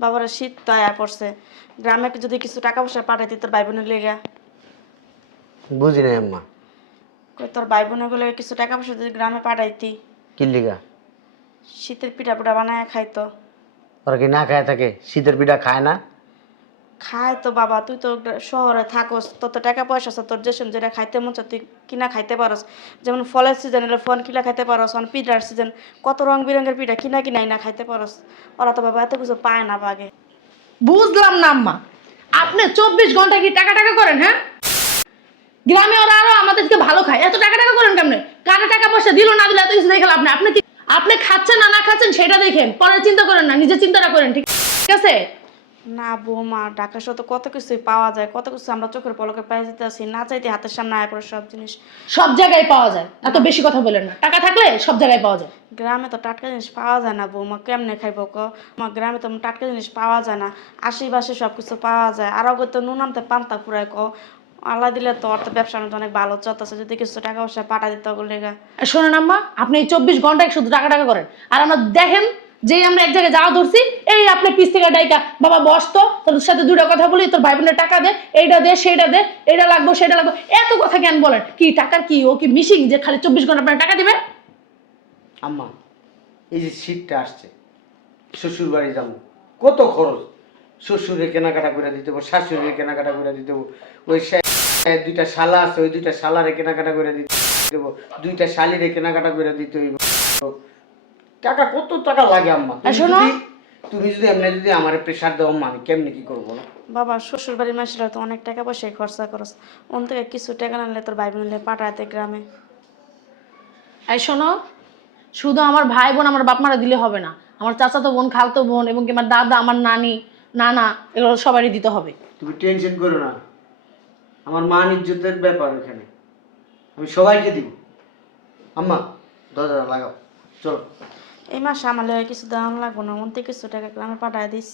বাবার শীত তো আয়া পড়ছে গ্রামে যদি কিছু টাকা পয়সা পাঠাইতি তোর ভাই বোনের লেগা বুঝি নাই আম্মা। কই তোর ভাই বোনেরগুলো কিছু টাকা পয়সা যদি গ্রামে পাঠাইতি। কি লিগা শীতের পিঠা পিঠা বানায় খাইতো। ওরা কি না খায় থাকে? শীতের পিঠা খায় না? খায় তো বাবা, তুই তো শহরে থাকস তত টাকা পয়সা আছে, তোর যেসব যেটা খাইতে মন তুই কিনা খাইতে পারস। যেমন ফলের সিজন এলে ফল কিনা খাইতে পারস অন পিঠার সিজন কত রং বেরঙের পিঠা কিনা কিনাই না খাইতে পারস। ওরা তো বাবা এত কিছু পায় না বাগে। বুঝলাম না আম্মা। আপনি চব্বিশ ঘণ্টা কি টাকা টাকা করেন হ্যাঁ? গ্রামে ওরা আরও আমাদেরকে ভালো খায়। এত টাকা টাকা করেন কেমনে? কারা টাকা পয়সা দিল না দিল, এত কিছু দেখে লাভ নেই। আপনি আপনি খাচ্ছেন না না খাচ্ছেন, সেটা দেখেন। পরে চিন্তা করেন না, নিজে চিন্তাটা করেন ঠিক আছে? না বৌমা ঢাকা শহরে তো কত কিছুই পাওয়া যায় কত কিছু আমরা চোখের পলকে পাই যেতে আসি না চাইতে হাতের সামনে আয় পড়ে সব জিনিস। সব জায়গায় পাওয়া যায় এত বেশি কথা বলেন না। টাকা থাকলে সব জায়গায় পাওয়া যায়। গ্রামে তো টাটকা জিনিস পাওয়া যায় না বৌমা কেমনে খাইব ক? আমার গ্রামে তো টাটকা জিনিস পাওয়া যায় না আশেপাশে সব কিছু পাওয়া যায়। আর আগে তো নুন আনতে পান্তা ফুরাই ক। আল্লাহ দিলে তো অর্থ ব্যবসা বাণিজ্য অনেক ভালো চলতেছে যদি কিছু টাকা পয়সা পাঠা দিতে আর শোনেন আম্মা আপনি চব্বিশ ঘন্টায় শুধু টাকা টাকা করেন। আর আমরা দেখেন যে আমরা এক জায়গায় যাওয়া ধরছি, এই আপনি পিস থেকে ডাইকা, বাবা, বস তো, তোর সাথে দুটো কথা বলি, তোর ভাই বোনের টাকা দে, এইটা দে, সেইটা দে এটা লাগবো সেটা লাগবো। এত কথা কেন বলেন? কি টাকার কি, ও কি মিশিং যে খালি চব্বিশ ঘণ্টা আপনার টাকা দিবে? আম্মা, এই যে শীতটা আসছে শ্বশুর বাড়ি যাব, কত খরচ? শ্বশুরের কেনাকাটা করে দিতে হব, শাশুড়ির কেনাকাটা করে দিতে হব, ওই দুইটা শালা আছে, ওই দুইটা শালারে কেনাকাটা করে দিতে দেবো দুইটা শালিরে কেনাকাটা করে দিতে হইব টাকা কত টাকা লাগে আম্মা? তুমি শোনো। যদি- তুমি যদি এমনি যদি আমার প্রেশার দাও আম্মা আমি কেমনে কি করব? না বাবা শ্বশুর বাড়ির মানুষরা তো অনেক টাকা পয়সায় খরচা করস ওন থেকে কিছু টাকা নালে তোর ভাই বোনলে পাঠাতে গ্রামে। এই শোনো শুধু আমার ভাই বোন আমার বাপ মারা দিলে হবে না। আমার চাচাতো বোন খালতো বোন এবং কি আমার দাদা আমার নানি নানা এগুলো সবারই দিতে হবে। তুমি টেনশন করো না। আমার মান ইজ্জতের ব্যাপার এখানে। আমি সবাইকে দিব। আম্মা দরজা লাগাও। চলো। এই মাসে আমার কিছু দাম লাগবো না ওন থেকে কিছু টাকা গ্রামে পাঠায় দিস।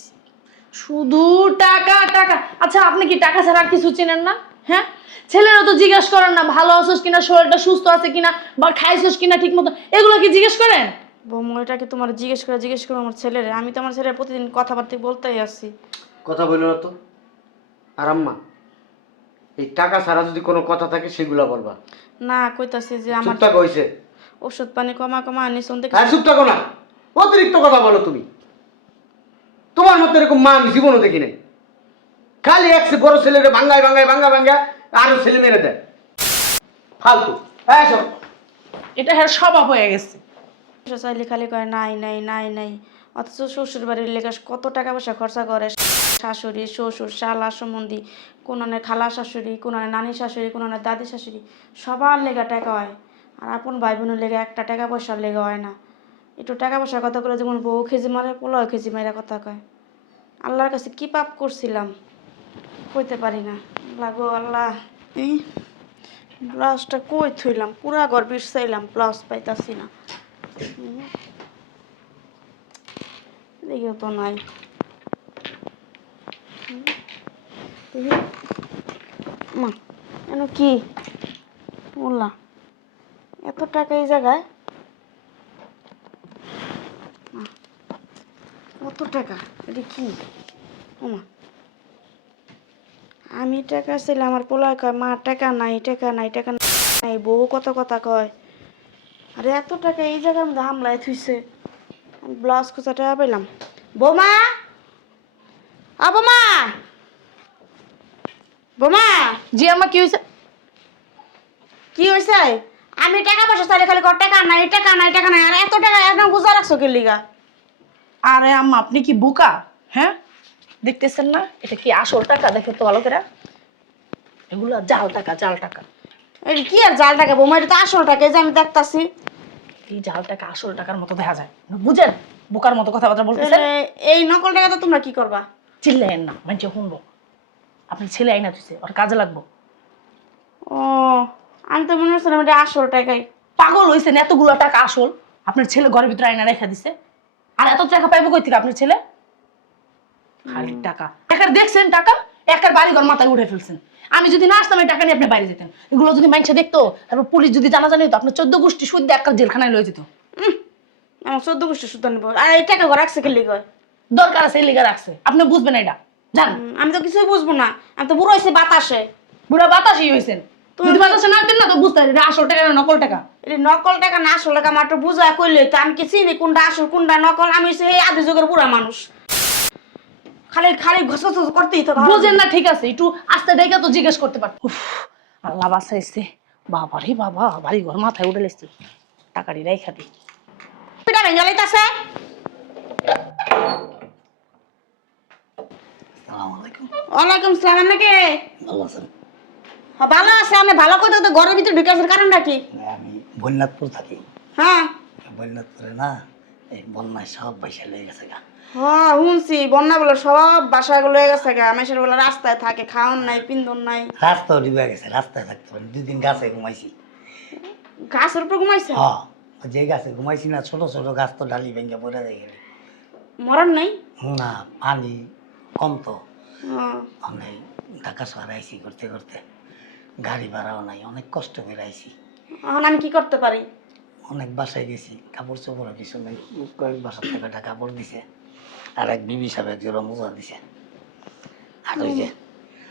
শুধু টাকা টাকা। আচ্ছা আপনি কি টাকা ছাড়া আর কিছু চেনেন না? হ্যাঁ? ছেলেরা তো জিজ্ঞেস করেন না ভালো আছিস কিনা শরীরটা সুস্থ আছে কিনা বা খাইছিস কিনা ঠিক মতো এগুলো কি জিজ্ঞেস করেন? বৌমা এটা কি তোমার জিজ্ঞেস করে জিজ্ঞেস করে আমার ছেলেরে? আমি তো আমার ছেলের প্রতিদিন কথাবার্তা বলতেই আসছি কথা বলো না তো। আর আম্মা এই টাকা ছাড়া যদি কোনো কথা থাকে সেগুলো বলবা। না কইতাছি যে আমার চুপ থাকো হইছে। ওষুধ পানি কমা কমা আনিস ওন থেকে আর চুপ থাকো না। অতিরিক্ত কথা বলো তুমি। তোমার মতো এরকম মা আমি জীবনও দেখি নাই। খালি এক বড় ছেলেরে ভাঙ্গায় ভাঙ্গায় ভাঙ্গা ভাঙ্গা আরও ছেলে মেরে দেয়। ফালতু। হ্যাঁ সব এটা হ্যাঁ স্বভাব হয়ে গেছে। চাইলে খালি করে নাই নাই নাই নাই। অথচ শ্বশুর বাড়ির লেগে কত টাকা পয়সা খরচা করে। শাশুড়ি শ্বশুর শালা সম্বন্ধী কোনানের খালা শাশুড়ি কোনানের নানি শাশুড়ি কোনানের দাদি শাশুড়ি সবার লেগে টাকা হয় আর আপন ভাই বোনের লেগে একটা টাকা পয়সার লেগে হয় না। একটু টাকা পয়সার কথা করে যেমন বউ খেজি মারে পোলাও খেজি মারা কথা কয়। আল্লাহর কাছে কি পাপ করছিলাম? কইতে পারি না। লাগো আল্লাহ। এই ব্লাউজটা কই থইলাম? পুরা ঘর বিরসাইলাম ব্লাউজ পাইতাছি না। এদিকেও তো নাই। মা কেন কি? বললা এত টাকা এই জায়গায়? কত টাকা? এটা কি? ওমা। আমি টাকা ছিলাম আমার পোলায় কয় মা টাকা নাই টাকা নাই টাকা নাই বউ কত কথা কয়? আরে এত টাকা এই জায়গার মধ্যে হামলায় থুইছে। আমি ব্লাউজ খোঁচা টাকা পেলাম বৌমা! আ বৌমা! বৌমা! জি আমার কি হয়েছে কি হয়েছে আমি টাকা পয়সা চাইলে খালি কর টাকা নাই টাকা নাই টাকা নাই আর এত টাকা একদম গুজা রাখছো কে লিগা? আরে আম্মা আপনি কি বোকা? হ্যাঁ? দেখতেছেন না? এটা কি আসল টাকা দেখে তো ভালো করে? এগুলো জাল টাকা জাল টাকা। এই কি আর জাল টাকা বৌমা এটা তো আসল টাকা এই যে আমি দেখতাছি। এই জাল টাকা আসল টাকার মতো দেখা যায়। বুঝেন? বোকার মতো কথাবার্তা বলতেছেন? এই নকল টাকা তো তোমরা কি করবা? চিল্লেন না মানুষে শুনব। আপনি ছেলে আইনা তুইছে ওর কাজে লাগবো। ও আমি তো মনে হচ্ছিলাম এটা আসল টাকাই। পাগল হয়েছেন এতগুলো টাকা আসল। আপনার ছেলে ঘরের ভিতরে আইনা রেখা দিছে। আর এত টাকা পাইবো কই থেকে আপনার ছেলে? খালি টাকা। একার দেখছেন টাকা একার বাড়ি ঘর মাথায় উঠে ফেলছেন। আমি যদি না আসতাম এই টাকা নিয়ে আপনি বাইরে যেতেন। এগুলো যদি মানুষে দেখতো তারপর পুলিশ যদি জানা জানি তো আপনার চোদ্দ গোষ্ঠী শুদ্ধ একটা জেলখানায় লয়ে যেত। আমার চোদ্দ গোষ্ঠী সুদ্ধ নেব আর এই টাকা রাখছে কে লিগা? দরকার আছে লিগা রাখছে। আপনি বুঝবেন এটা। জান। আমি তো কিছুই বুঝব না। আমি তো বুড়ো হয়েছে বাতাসে। বুড়া বাতাসই হয়েছেন যদি বাতাসে না দিন না তো বুঝতে পারি আসল টাকা না নকল টাকা। এই নকল টাকা না আসল টাকা একটু বুঝা কইলে তো আমি কি চিনি কোনটা আসল কোনটা নকল? আমি হচ্ছে আদি যুগের বুড়া মানুষ। খালি খালি ঘস ঘস করতেই তো বুঝেন না ঠিক আছে একটু আস্তে ডেকে তো জিজ্ঞেস করতে পার আল্লাহ বাসাইছে বাবা রে বাবা বাড়ি ঘর মাথায় উঠে লেছি টাকাটি রেখা দি। পিঠা ভেঙে লাইতাছে। ওয়ালাইকুম সালাম আপনাকে? ভালো আছেন? ভালো আছে আমি ভালো কথা তো ঘরের ভিতরে ঢুকে আসার কারণটা কি? আমি বন্যাতপুর থাকি। হ্যাঁ। বন্যাতপুরে না এই বন্যায় সব পয়সা লেগে গেছে গা। হ্যাঁ শুনছি বন্যা বলে সব বাসাগুলো হয়ে গেছে গা। মেশের বলে রাস্তায় থাকে খাওয়ান নাই পিন্দন নাই। রাস্তাও ডুবে গেছে রাস্তায় থাকতে পারি দুদিন গাছে ঘুমাইছি। গাছের উপর ঘুমাইছে? হ্যাঁ যে গাছে ঘুমাইছি না ছোট ছোট গাছ তো ডালি ভেঙে পড়ে যায় গেলে। মরণ নাই? না পানি কম তো। হ্যাঁ। অনেক ঢাকা শহরে আইসি করতে করতে গাড়ি ভাড়াও নাই অনেক কষ্ট করে আইসি এখন আমি কি করতে পারি? অনেক বাসায় গেছি কাপড় চোপড় কিছু নেই কয়েক বাসার থেকে একটা কাপড় দিছে আর এক বিবি সাহেব এক জোড়া মোজা দিছে। আর ওই যে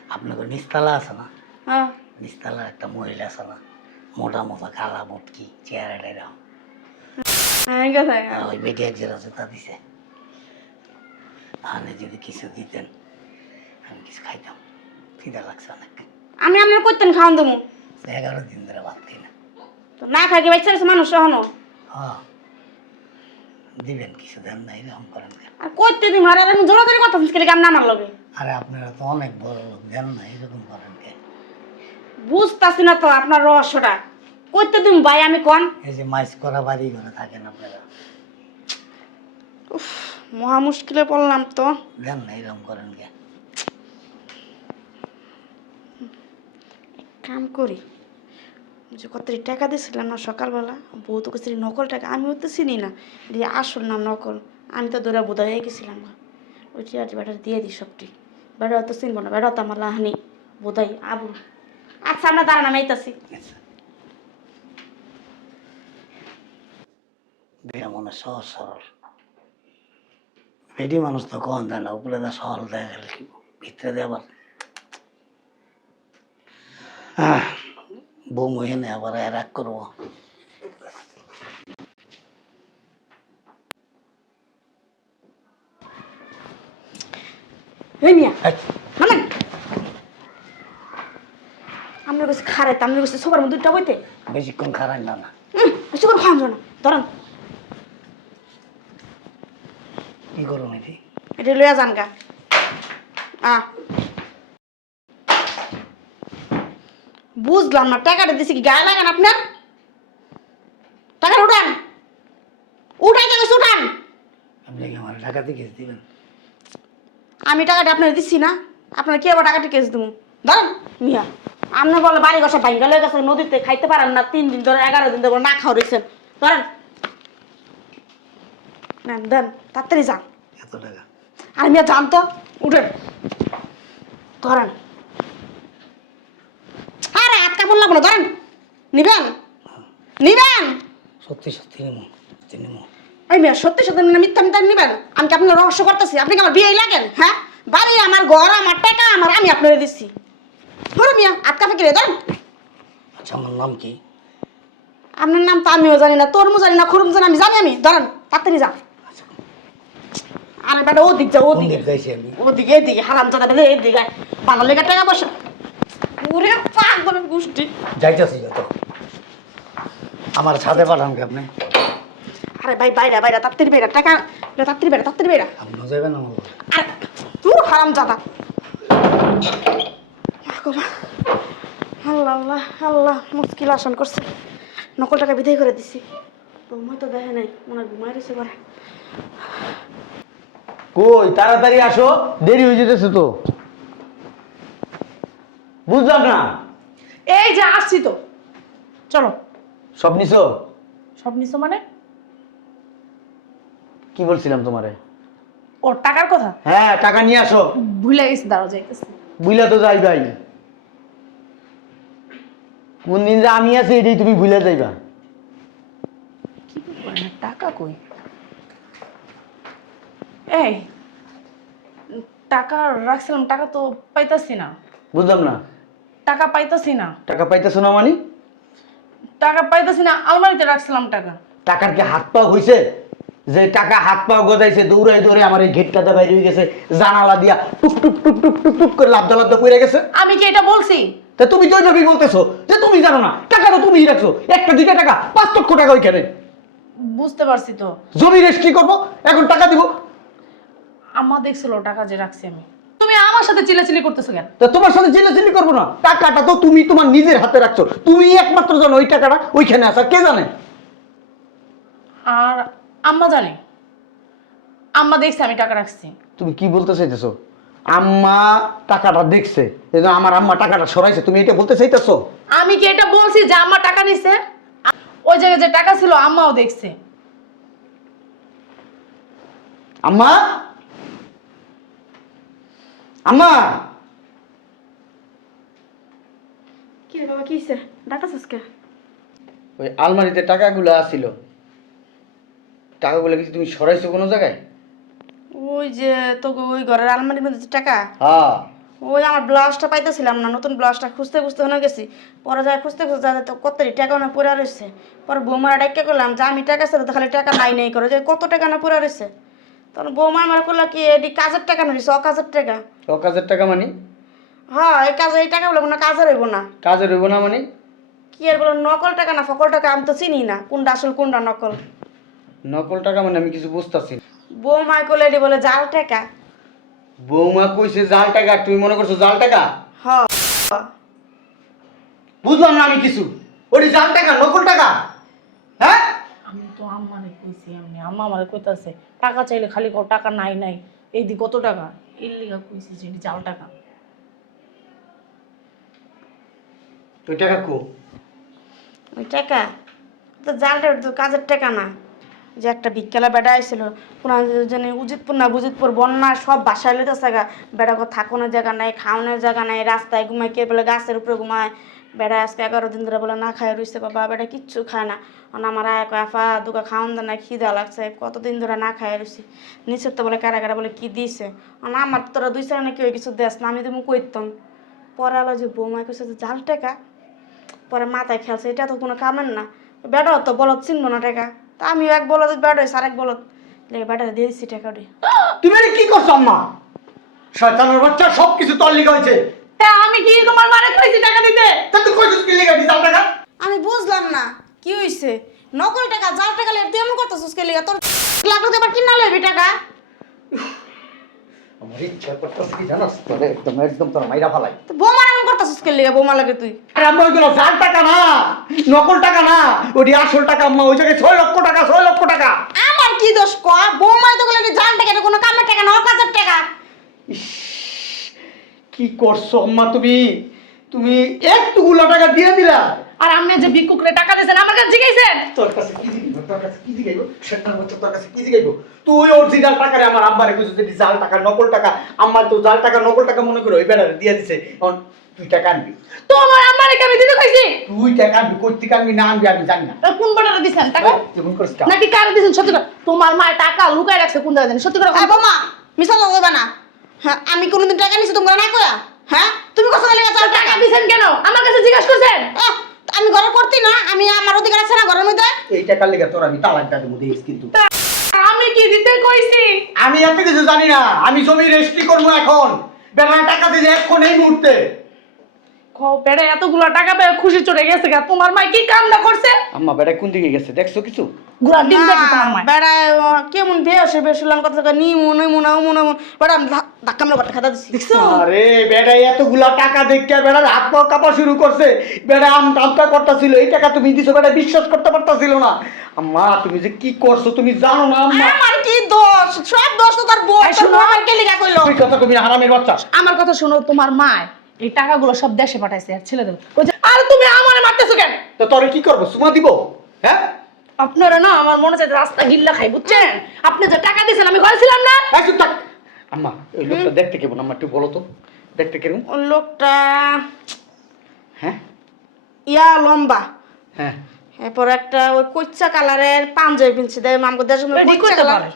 আপনাকে নিস্তালা আছে না? হ্যাঁ। নিস্তালার একটা মহিলা আছে না মোটা মোটা কালা মুটকি চেয়ারে হ্যাঁ ওই বেটি এক জোড়া জুতা দিছে। তাহলে যদি কিছু দিতেন আমি কিছু খাইতাম। খিদা লাগছে অনেক। আমি আপনার করতেন খাওয়ান দেবো। এগারো দিন ধরে ভাত খাই না। তো না খাই বাচ্চা আছে মানুষ এখনও? হ্যাঁ। দিবেন কিছু দেন না এরকম করেন আর করতে দিম আর আমি জোরে জোরে কথা শুনছি কাম না আমার লগে? আরে আপনারা তো অনেক বড় লোক দেন না এরকম করেন কে বুঝতাছি না তো আপনার রহস্যটা। করতে দিম ভাই আমি কোন? এই যে মাইস করা বাড়ি ঘরে থাকেন আপনারা। উফ মহা মুশকিলে পড়লাম তো। দেন না এরকম করেন কে কাম করি। যে কত টাকা দিয়েছিলাম না সকালবেলা? বউ তো কাছে নকল টাকা আমিও তো চিনি না। দিয়ে আসল না নকল, আমি তো দৌড়া বোধা হয়ে গেছিলাম ওই টিয়াটি বেটার দিয়ে দিই সবটি। বেটা অত চিনবো না বেটা তো আমার লাহানি। বোধাই আবু। আচ্ছা আমরা দাঁড়ান, আমি আইতাছি। আচ্ছা। মনে সহজ সরল। মানুষ তো কম দেয় না, উপরে দা সরল দেয় কি ভিতরে দিয়ে বউ মহিনে আবার এক করব। আমরা কাছে খারাইতে আমরা কাছে সবার মধ্যে দুটা বইতে। বেশিক্ষণ খারাপ না না। করে খাওয়ান না ধরেন। কি করো নাকি? এটা লইয়া যান গা। আ বুঝলাম না টাকাটা দিছি কি গায়ে লাগান আপনার? টাকাটা উঠান। উঠাই গেছে উঠান। আপনি কি আমার ঢাকাতে কেস দিবেন? আমি টাকাটা আপনার দিচ্ছি না আপনার কি আবার টাকাটা কেস দেবো? ধরেন মিয়া আপনি বলে বাড়ি গসা ভাঙ্গা লয়ে গেছে নদীতে খাইতে পারেন না তিন দিন ধরে এগারো দিন ধরে না খাওয়া রয়েছেন। ধরেন। নেন দেন তাড়াতাড়ি যান। এত টাকা? আর মিয়া যান তো উঠেন। ধরেন আরে লাগল ধরেন? নিবেন? নিবেন? সত্যি সত্যি নেমো সত্যি নেমো। এই মিয়া সত্যি সত্যি না মিথ্যা মিথ্যা নিবেন? আমি কি আপনার রহস্য করতেছি? আপনি কি আমার বিয়ে লাগেন? হ্যাঁ? বাড়ি আমার ঘর আমার টাকা আমার আমি আপনারে দিচ্ছি। ধরো মিয়া কাপে কিনে ধরেন। আচ্ছা আমার নাম কি? আপনার নাম তো আমিও জানি না তোর জানি না খুরুম জানি আমি জানি আমি। ধরেন তাড়াতাড়ি যা। আচ্ছা। আরে বেটা ওদিক যা কোন ওদিকে দিক যাইছি আমি? ওদিকে এদিকে হারাম চাঁদা বেঁধে এদিকে। বাংলা লেগে টাকা পয়সা। ওরে পাগলের গোষ্ঠী। যাইতেছি যত আমার ছাদে পাঠান কে আপনি? আরে ভাই বাইরা বাইরা তাড়াতাড়ি বাইরা টাকা তাড়াতাড়ি বাইরা তাড়াতাড়ি বাইরা। আপনি যাবেন আমার। লগে? আরে তুই হারাম চাঁদা আল্লাহ আল্লাহ আল্লাহ মুশকিল আসন করছে। নকল টাকা বিদায় করে দিছি। ঘুমাই তো দেখে নাই মনে হয় ঘুমাই রয়েছে পরে কই তাড়াতাড়ি আসো দেরি হয়ে যেতেছে তো। বুঝলাম না। এই যে আসছি তো। চলো। সব নিছো? সব নিছো মানে? কি বলছিলাম তোমারে? ও টাকার কথা? হ্যাঁ টাকা নিয়ে আসো। ভুলে গেছি দাঁড়াও যাইতেছি। তো যাই ভাই। কোন দিন যে আমি আছি এটাই তুমি ভুলে যাইবা। কি করে টাকা কই? এই টাকা রাখছিলাম টাকা তো পাইতাছি না। বুঝলাম না। টাকা পাইতাছি না। টাকা পাইতেছো না মানে? টাকা পাইতাছি না আলমারিতে রাখছিলাম টাকা। টাকার কি হাত পা হইছে? যে টাকা হাত পা গজাইছে দৌড়াই দৌড়ে আমার এই গেটটাতে বাইরে হয়ে গেছে জানালা দিয়া টুক টুক টুক টুক টুক টুক করে লাভদা লাভদা পড়ে গেছে। আমি কি এটা বলছি? তা তুমি তো ওইভাবেই বলতেছো যে তুমি জানো না টাকা তো তুমিই রাখছো একটা দুইটা টাকা পাঁচ লক্ষ টাকা ওইখানে। বুঝতে পারছি তো। জমি রেস্ট কি করব? এখন টাকা দিব। আম্মা দেখছিল টাকা যে রাখছি আমি। তুমি আমার সাথে চিলাচিলি করতেছো কেন? তা তোমার সাথে চিল্লাচিল্লি করব না। টাকাটা তো তুমি তোমার নিজের হাতে রাখছো। তুমি একমাত্র জানো ওই টাকাটা ওইখানে আসা কে জানে? আর আম্মা জানে। আম্মা দেখছে আমি টাকা রাখছি। তুমি কি বলতে চাইতেছো? আম্মা টাকাটা দেখছে এই জন্য আমার আম্মা টাকাটা সরাইছে। তুমি এটা বলতে চাইতেছো? আমি কি এটা বলছি যে আম্মা টাকা নিছে? ওই জায়গায় যে টাকা ছিল আম্মাও দেখছে। আম্মা? আম্মা! কি রে বাবা কি কে ওই আলমারিতে টাকাগুলো আসিল টাকাগুলো কি তুমি সরাইছো কোনো জায়গায়? ওই যে তোকে ওই ঘরের আলমারির মধ্যে যে টাকা? হ্যাঁ। ওই আমার ব্লাউজটা পাইতেছিলাম না নতুন ব্লাউজটা খুঁজতে খুঁজতে হয়ে গেছি। পরে যায় খুঁজতে খুঁজতে যায় তো কত টাকা না পড়ে রয়েছে। পরে বৌমারা ডাক্কা করলাম যে আমি টাকা ছিল তো খালি টাকা নাই নেই করে যে কত টাকা না পড়ে রয়েছে? তখন বৌমা আমার করল কি এটি কাজের টাকা না রয়েছে অকাজের টাকা? ছ হাজার টাকা মানে? হ্যাঁ এই কাজে এই টাকা বলে কোনো কাজে রইব না। কাজে রইব না মানে? কি আর বলো নকল টাকা না ফকল টাকা আমি তো চিনি না কোনটা আসল কোনটা নকল। নকল টাকা মানে আমি কিছু বুঝতেছি বৌমা করলে এটি বলে জাল টাকা। বৌমা কইছে জাল টাকা তুমি মনে করছ জাল টাকা? হ বুঝলাম না আমি কিছু। ওটি জাল টাকা নকল টাকা? হ্যাঁ আমি তো আম্মারে কইছি আমি আম্মা আমারে কইতাছে টাকা চাইলে খালি কও টাকা নাই নাই। এই দি কত টাকা? এর লিগা কইছি যে এটি জাল টাকা। ওই টাকা কো? ওই টাকা? তো জালটা তো কাজের টাকা না। যে একটা বিকেলা বেড়া আইছিল কোনো জানি উজিতপুর না বুজিতপুর বন্যা সব বাসায় লইতে থাকা বেড়া কো থাকোনোর জায়গা নাই খাওয়ানোর জায়গা নাই রাস্তায় ঘুমায় কে বলে গাছের উপরে ঘুমায়। বেড়া আজকে এগারো দিন ধরে বলে, না খায় রইছে বাবা বেড়া কিচ্ছু খায় না। অন আমার কয়, আফা দুকা খাওয়ান দেয় না, খিদা লাগছে, কতদিন ধরে না খায় রইছি? নিচের তো বলে কারা কারা বলে, কি দিছে? অন আমার তোরা দুই চার নাকি ওই কিছু দেস না, আমি তো মুখ কইতাম পরে আলো যে বৌমায় কইছে যে, জাল টেকা? পরে মাথায় খেলছে, এটা তো কোনো কামের না বেটাও তো বলত চিনবো না টাকা। তা আমিও এক বলত বেটা হয়েছে এক বলত লেগে বেটারে দিয়ে দিচ্ছি টাকা তুমি কি করছ, আম্মা? শয়তানের বাচ্চা সব কিছু তোর হয়েছে হ্যাঁ আমি কি তোমার মারে কইছি টাকা দিতে? তা তুই কইছিস কি লিখা জাল টাকা আমি বুঝলাম না। কি হইছে? নকল টাকা জাল টাকা লেগে তুই এমন করতেছিস কে লিগা? তোর লাগল তো এবার কিনা লইবি টাকা? আমার ইচ্ছা করতেছে কি জানাস? তোরে একদম একদম তোর মাইরা ফালাই। তো বৌমার এমন করতেছিস কে লিগা বৌমা লাগে তুই? আর আম্মা ওইগুলো জাল টাকা না নকল টাকা না ওটি আসল টাকা আম্মা ওই জায়গায় ছয় লক্ষ টাকা ছয় লক্ষ টাকা। আমার কি দোষ ক বৌমাই তো বলে জাল টাকা কোনো কামের টাকা না অকাজের টাকা। ইস, কি করছ? আম্মা তুমি তুমি একটুগুলো টাকা দিয়ে দিলা। আর আপনি যে ভিক্ষুকরে টাকা দিয়েছেন আমার কাছে জিজ্ঞাসেন তোর কাছে কি দিগাইব তোর কাছে কি দিগাইব সেটার মধ্যে তোর কাছে কি দিগাইব তুই অরিজিনাল টাকারে আমার আম্মারে কইছিস যে জাল টাকা নকল টাকা আম্মার তো জাল টাকা নকল টাকা মনে করে ওই বেড়ারে দিয়ে দিছে। এখন তুই টাকা আনবি? তো আমার আম্মারে কি আমি দিতে কইছি? তুই টাকা আনবি কই থেকে আনবি না আনবি আমি জানি না। তা কোন বাটারে দিছেন টাকা? যেমন করিস কা। নাকি কারে দিছেন? সত্যি করে তোমার মা টাকা লুকায় রাখছে কোন জায়গায় জানি সত্যি করে হ্যাঁ বৌমা মিশা তো কইবা না। হ্যাঁ আমি কোনোদিন টাকা নিছি তোমরা না কয়া? হ্যাঁ? তুমি কত লেগে জাল টাকা দিছেন কেন? আমার কাছে জিজ্ঞাসা করছেন? আমি ঘরে করতি না আমি আমার অধিকার আছে না ঘরের মধ্যে? এই টাকার লেগে তোর আমি তালাকটা দেবো দিস কিন্তু। আমি কি দিতে কইছি? আমি এত কিছু জানি না আমি জমি রেজিস্ট্রি করব এখন? বেড়া টাকা দিলে এখন এই মুহূর্তে। পেড়ে এতগুলো টাকা পেয়ে খুশি চড়ে গেছে গা। তোমার মা কি কামটা করছে? আম্মা বেড়া কোন দিকে গেছে? দেখছ কিছু? গুড়া ডিম দেখি তোমার মা বেড়ায় কেমন কথা কথা নি মনে মনে মনে মনে বেড়া আমি ধাক্কা মেলে খাতা দিচ্ছি দেখছ? আরে বেড়া এতগুলা টাকা দেখে বেড়ার হাত পা কাঁপা শুরু করছে। বেড়া আম করতেছিল এই টাকা তুমি দিছো বেড়া বিশ্বাস করতে পারতাছিল না। আম্মা তুমি যে কি করছ তুমি জানো না আম্মা? আমার কি দোষ? সব দোষ তো তার বউ শোনো। আমার কে লিখা কইলো? তুই কথা তুমি হারামের বাচ্চা। আমার কথা শোনো তোমার মা এই টাকাগুলো সব দেশে পাঠাইছে আর ছেলে দেবে। আর তুমি আমারে মারতেছো কেন? তো তোরে কি করব সুমা দিব? হ্যাঁ? আপনারা না আমার মনে হচ্ছে রাস্তা গিল্লা খাই বুঝছেন? আপনি যে টাকা দিয়েছেন আমি ঘরে ছিলাম না। চুপ থাক। আম্মা ওই লোকটা দেখতে কেমন? আম্মা একটু বলো তো। দেখতে কেমন? ওই লোকটা হ্যাঁ? ইয়া লম্বা। হ্যাঁ। এরপর একটা ওই কচ্চা কালারের পাঞ্জাবি পিনছে। দেয় মধ্যে ঠিক কচ্চা করতে কালার। পারে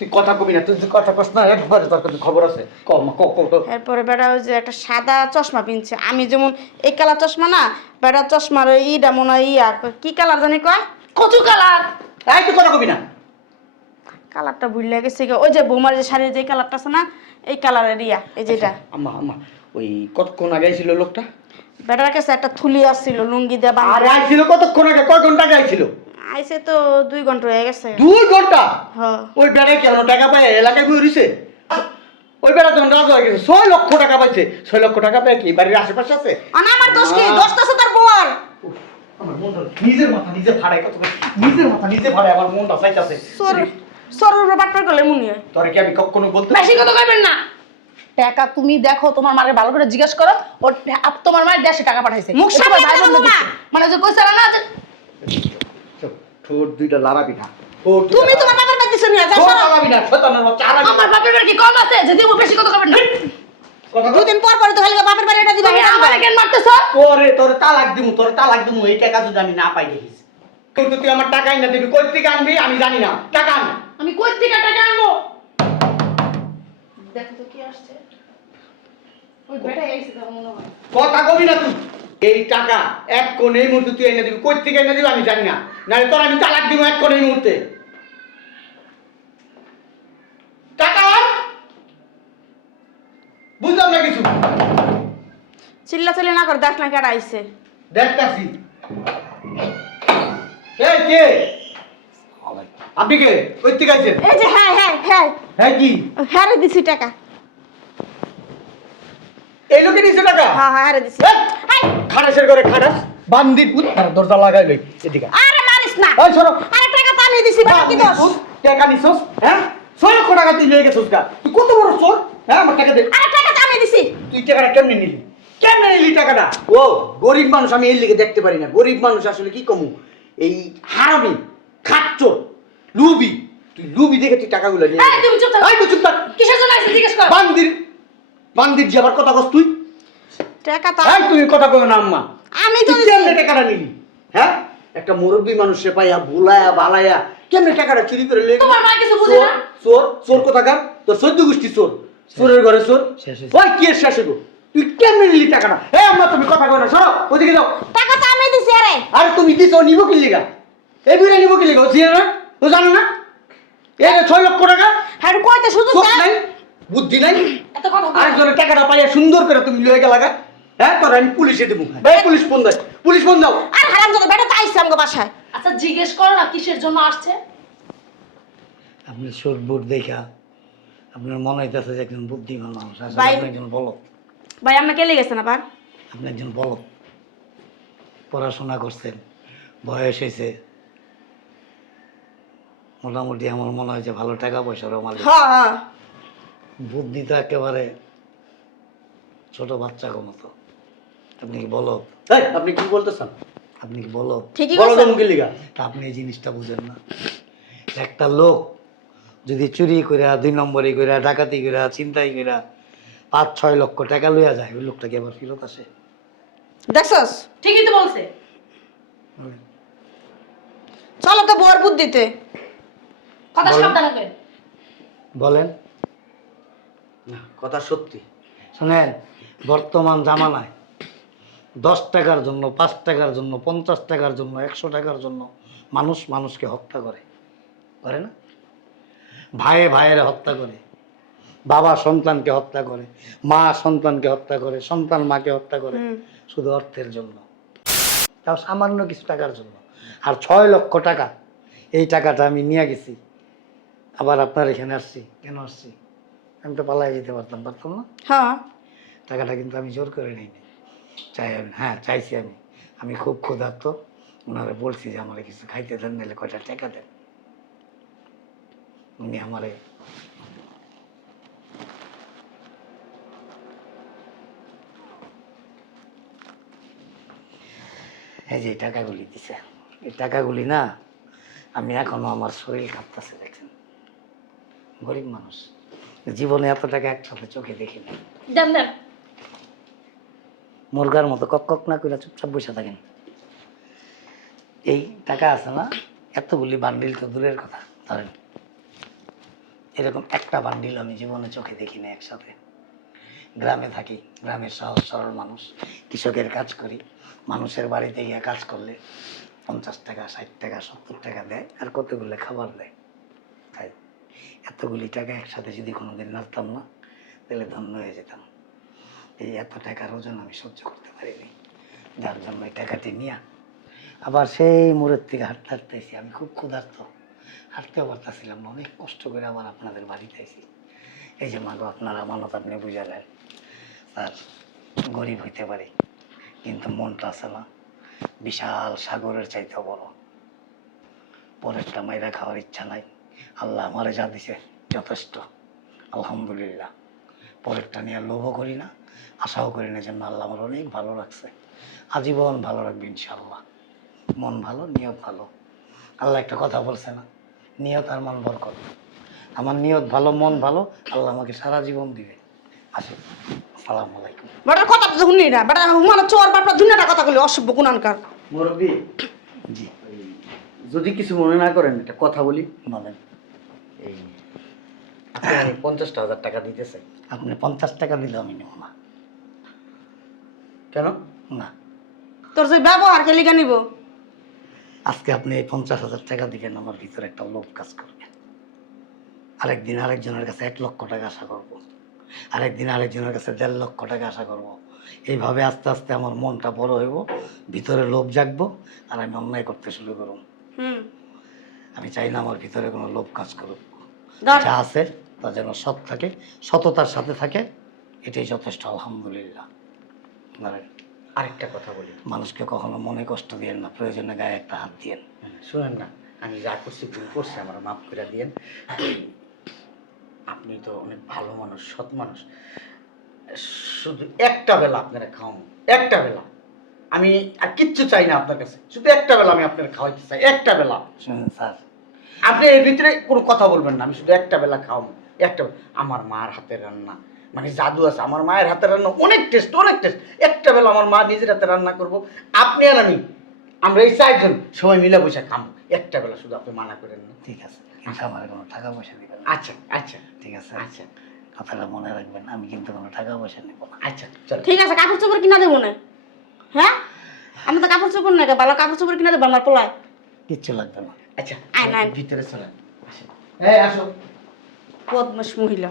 তুই কথা কবি না তুই কথা কস না একবারে তোর কাছে খবর আছে। ক ক ক। এরপরে বেটা ওই যে একটা সাদা চশমা পিনছে। আমি যেমন এই কালার চশমা না বেটা চশমার ইটা মনে ইয়া কি কালার জানি কয়? কচু কালার। তুই কথা কবি না। কালারটা ভুলে গেছে গো। ওই যে বৌমার যে শাড়ির যে কালারটা আছে না এই কালারের ইয়া এই যেটা আম্মা আম্মা ওই কতক্ষণ আগে ছিল লোকটা? বেটার কাছে একটা থুলি আসছিল লুঙ্গি দিয়ে আর আইছিল কতক্ষণ আগে? কয় ঘণ্টা আগে আইছিল? আইসে তো দুই ঘণ্টা হয়ে গেছে। দুই ঘণ্টা? হ। ওই বেড়ায় কেন টাকা পায়? এলাকায় ঘুরে রইছে ওই বেড়া তখন রাজা হয়ে গেছে। ছয় লক্ষ টাকা পাইছে। ছয় লক্ষ টাকা পায় কি? বাড়ির আশেপাশে আছে? আমার দোষ কি? দোষ তো আমার মনটা নিজের মাথা নিজে ফাড়ায় কত নিজের মাথা নিজে ফাড়ায় আমার মনটা চাইতাছে। সর সরের উপরে করলে মনে হয় তোরে কি আমি কখনো বলতে বেশি কথা কইবেন না। টাকা তুমি দেখো তোমার মারে ভালো করে জিজ্ঞেস করো ওর আপ- তোমার মায়ের দেশে টাকা পাঠাইছে। মুখ সামনে না। মানে যে কইছে না ঠোঁট দুইটা লাড়াবি না তুমি তোমার বাবার বাড়ি দিছো নিয়ে যাও লাড়াবি না শয়তানের বাচ্চা আমার বাপের বাড়ি কি কম আছে যদি ও বেশি কথা কইবেন না। দুদিন পর পরে তো খালি বাপের বাড়ি এটা দিবা আমারে কেন মারতেছ? তোরে তোরে তালাক দিমু তোরে তালাক দিমু এই টাকা যদি আমি না পাই দেখিস। কিন্তু তুই আমার টাকাই না দিবি কই থেকে আনবি আমি জানি না। টাকা আন। আমি কই থেকে টাকা আনব। দেখো তো কি আসছে। ওই বেটাই আইছে তো মনে হয়। কথা কবি না তুই। এই টাকা এক কোণ এই মুহূর্তে তুই এনে দিবি কই থেকে এনে দিবি আমি জানি না। নাহলে তোর আমি তালাক দিব এক কোণ এই মুহূর্তে টাকা আন বুঝলাম না কিছু। চিল্লা চিল্লি না করে দেখ না কেডা আইছে। দেখতাছি। এই কে? আপনি কে? কই থেকে আইছেন এই যে হ্যাঁ হ্যাঁ হ্যাঁ। হ্যাঁ কি? হ্যাঁ রে দিছি টাকা। এই লোকে দিছে টাকা? হ্যাঁ হ্যাঁ রে দিছি। খাটাসের করে খাটাস বান্দির পুত আর দরজা লাগাই লই এদিকে আরে মারিস না! ওই সরো আরে টাকা তো আমি দিছি বাবা কি দোষ টাকা নিছস হ্যাঁ? লক্ষ টাকা তুই নিয়ে গেছিস গা। তুই কত বড় চোর? হ্যাঁ আমার টাকা দে। আরে তুই টাকাটা কেমনে নিলি? কেমনে নিলি টাকাটা? ও গরিব মানুষ আমি এই লিগে দেখতে পারি না। গরিব মানুষ আসলে কি কমু? এই হারামি খাচ্চর লুবি। তুই লুবি দেখে তুই টাকাগুলো নিয়ে এই, তুমি চুপ থাকো। এই, তুই চুপ থাক। কিসের জন্য আইছে জিজ্ঞেস কর। বান্দির বান্দির যে আবার কথা কস তুই। টাকা তো এই তুমি কথা কই না আম্মা। আমি তো তুই কেমনে টাকাটা নিলি? হ্যাঁ? একটা মুরব্বী মানুষে পাইয়া বুলায়া বালায়া কেমনে টাকাটা চুরি করে গেল? তোমার মা কিছু বুঝে না? চোর চোর কোথাকার? তোর চোদ্দ গোষ্ঠী চোর। চোরের ঘরে চোর? ওই কি এর শেষ হইবো? তুই কেমনে নিলি টাকাটা? এ আম্মা তুমি কথা কই না সরো ওদিকে যাও। টাকা তো আমি দিছি আরে। আরে তুমি দিছো নিব কি লিগা? এই বুড়া নিব কি লিগা? ও চিনে না ও জানে না? এই যে ছয় লক্ষ টাকা? হ্যাঁ কইতে শুধু নাই? বুদ্ধি নাই? এত কথা বলো। আরেকজনের টাকাটা পাইয়া সুন্দর করে তুমি লয়ে গেলা গা। হ্যাঁ তোর আমি পুলিশে দেবো। ভাই পুলিশ ফোন দাও পুলিশ ফোন দাও। আর হারাম দাদা বেটা তো আইছে আমগো বাসায়। আচ্ছা জিজ্ঞেস করো না কিসের জন্য আসছে? আপনি বুট দেখা। আপনার মনে হইতেছে যে একজন বুদ্ধিমান মানুষ আসলে ভাই- আপনি একজন বলো ভাই আপনি কে লেগেছেন আবার? আপনি একজন বলো পড়াশোনা করছেন বয়স হয়েছে মোটামুটি আমার মনে হয় যে ভালো টাকা পয়সারও মালিক। হ্যাঁ হ্যাঁ। বুদ্ধি তো একেবারে ছোট বাচ্চা মতো। আপনি কি বলো এই, আপনি কি বলতেছেন? আপনি কি বলো ঠিকই বলো কইছেন তো মুখে লিগা তা আপনি এই জিনিসটা বুঝেন না। একটা লোক যদি চুরি করে দুই নম্বরি করে ডাকাতি করে চিন্তাই করে পাঁচ ছয় লক্ষ টাকা লইয়া যায় ওই লোকটা কি আবার ফেরত আসে? দেখছস? ঠিকই তো বলছে। চলো তো বউর বুদ্ধিতে। কথা। সাবধানে বলেন। না কথা সত্যি। শোনেন বর্তমান জামানায় দশ টাকার জন্য পাঁচ টাকার জন্য পঞ্চাশ টাকার জন্য একশো টাকার জন্য মানুষ মানুষকে হত্যা করে। করে না? ভাইয়ে ভাইয়ের হত্যা করে। বাবা সন্তানকে হত্যা করে মা সন্তানকে হত্যা করে সন্তান মাকে হত্যা করে শুধু অর্থের জন্য। তাও সামান্য কিছু টাকার জন্য। আর ছয় লক্ষ টাকা এই টাকাটা আমি নিয়ে গেছি। আবার আপনার এখানে আসছি। কেন আসছি? আমি তো পালাই যেতে পারতাম পারতাম না? হ্যাঁ। টাকাটা কিন্তু আমি জোর করে নিইনি। চাই আমি হ্যাঁ চাইছি আমি। আমি খুব ক্ষুধার্ত। ওনারা বলছি যে আমার কিছু খাইতে দেন নাহলে কয়টা টাকা দেন? উনি আমারে এই যে টাকাগুলি দিছে এই টাকাগুলি না আমি এখনও আমার শরীর কাঁপতেছে দেখছেন? গরিব মানুষ। জীবনে এত টাকা একসাথে চোখে দেখিনি দেন মুরগার মতো কক কক না করে চুপচাপ বসে থাকেন। এই টাকা আছে না এতগুলি বান্ডিল তো দূরের কথা ধরেন। এরকম একটা বান্ডিল আমি জীবনে চোখে দেখি না একসাথে। গ্রামে থাকি, গ্রামের সহজ, সরল মানুষ। কৃষকের কাজ করি, মানুষের বাড়িতে গিয়ে কাজ করলে পঞ্চাশ টাকা, ষাট টাকা, সত্তর টাকা দেয় আর কতগুলো খাবার দেয়? তাই এতগুলি টাকা একসাথে যদি কোনোদিন নাড়তাম না, তাহলে ধন্য হয়ে যেতাম। এই এত টাকার ওজন আমি সহ্য করতে পারিনি। যার জন্য এই টাকাটি নিয়ে আবার সেই মোড়ের থেকে হাঁটতে হাঁটতে আইছি আমি খুব ক্ষুধার্ত। হাঁটতেও পারতেছিলাম না, অনেক কষ্ট করে আবার আপনাদের বাড়িতে আইছি। এই যে মাগো, আপনার আমানত আপনি বুঝালেন, আর গরিব হইতে পারি, কিন্তু মনটা আছে না, বিশাল সাগরের চাইতেও বড়। পরেরটা মাইরা খাওয়ার ইচ্ছা নাই, আল্লাহ আমারে যা দিছে যথেষ্ট, আলহামদুলিল্লাহ। পরেরটা নিয়ে লোভও করি না, আশাও করি না, যেন আল্লাহ আমার অনেক ভালো রাখছে। আজীবন ভালো রাখবে ইনশাল্লাহ মন ভালো, নিয়ত ভালো। আল্লাহ একটা কথা বলছে না নিয়ত আর মন বরকত আমার নিয়ত ভালো মন ভালো আল্লাহ আমাকে সারা জীবন দিবে। আসুন সালাম আলাইকুম। বেটার কথা তো শুনি না বেটা মানে চোর বাপটা দুনিয়াটা কথা বলি অসভ্য কুনানকার মুরব্বী জি। যদি কিছু মনে না করেন একটা কথা বলি। বলেন। এই আপনি পঞ্চাশটা হাজার টাকা দিতেছে আপনি পঞ্চাশ টাকা দিলে আমি নেব না। কেন? না। তোর যে ব্যবহার কে লিখে নিব? আজকে আপনি এই পঞ্চাশ হাজার টাকা দিবেন আমার ভিতরে একটা লোভ কাজ করবে। আরেকদিন আরেকজনের কাছে এক লক্ষ টাকা আশা করব। আরেকদিন আরেকজনের কাছে দেড় লক্ষ টাকা আশা করব। এইভাবে আস্তে আস্তে আমার মনটা বড় হইব ভিতরে লোভ জাগবো আর আমি অন্যায় করতে শুরু করব। আমি চাই না আমার ভিতরে কোনো লোভ কাজ করুক। যা আছে তা যেন সৎ থাকে সততার সাথে থাকে এটাই যথেষ্ট আলহামদুলিল্লাহ। আরেকটা কথা বলি। মানুষকে কখনো মনে কষ্ট দিয়েন না প্রয়োজনে গায়ে একটা হাত দিয়েন। শুনেন না আমি যা করছি ভুল করছি আমার মাফ করে দিয়েন। আপনি তো অনেক ভালো মানুষ সৎ মানুষ। শুধু একটা বেলা আপনারা খাওয়ান একটা বেলা। আমি আর কিচ্ছু চাই না আপনার কাছে শুধু একটা বেলা আমি আপনার খাওয়াইতে চাই একটা বেলা। শুনেন স্যার। আপনি এর ভিতরে কোনো কথা বলবেন না আমি শুধু একটা বেলা খাওয়াবো একটা আমার মার হাতের রান্না মানে জাদু আছে। আমার মায়ের হাতের রান্না অনেক টেস্ট অনেক টেস্ট একটা বেলা আমার মা নিজের হাতে রান্না করব। আপনি আর আমি আমরা এই চারজন সবাই মিলে বসে খাব একটা বেলা শুধু আপনি মানা করেন না। ঠিক আছে। কিন্তু আমার কোনো টাকা পয়সা দিবেন আচ্ছা আচ্ছা। ঠিক আছে। আচ্ছা। কথাটা মনে রাখবেন আমি কিন্তু কোনো টাকা পয়সা নেব না। আচ্ছা চলো। ঠিক আছে কাপড় চোপড় কিনা দেবো না? হ্যাঁ? আমি তো কাপড় চোপড় না ভালো কাপড় চোপড় কিনা দেবো আমার পোলায়? কিচ্ছু লাগবে না। আচ্ছা। আয় না, ভিতরে চলেন এই আসো। বদমাস মহিলা।